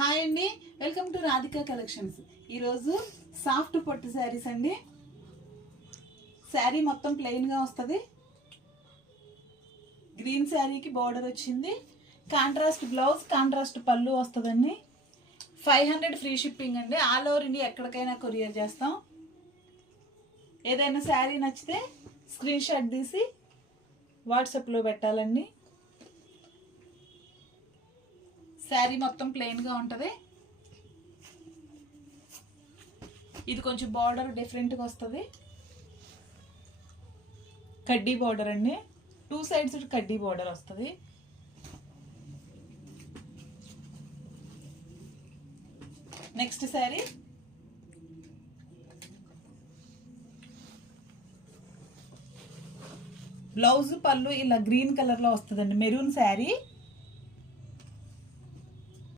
Hi అండి, welcome to Radhika collections. ఈరోజు soft పట్టు శారీస్ అండి. శారీ మొత్తం ప్లెయిన్గా వస్తుంది. గ్రీన్ శారీకి బార్డర్ వచ్చింది. కాంట్రాస్ట్ బ్లౌజ్, కాంట్రాస్ట్ పళ్ళు వస్తుందండి. 500 ఫ్రీ షిప్పింగ్ అండి. ఆల్ ఓవర్ ఇండియా ఎక్కడికైనా కొరియర్ చేస్తాం. ఏదైనా శారీ నచ్చితే స్క్రీన్ షాట్ తీసి వాట్సాప్లో పెట్టాలండి. శారీ మొత్తం ప్లెయిన్గా ఉంటుంది. ఇది కొంచెం బార్డర్ డిఫరెంట్గా వస్తుంది. కడ్డీ బార్డర్ అండి, 2 సైడ్స్ కడ్డీ బార్డర్ వస్తుంది. నెక్స్ట్ శారీ బ్లౌజ్ పళ్ళు ఇలా గ్రీన్ కలర్లో వస్తుందండి. మెరూన్ శారీ,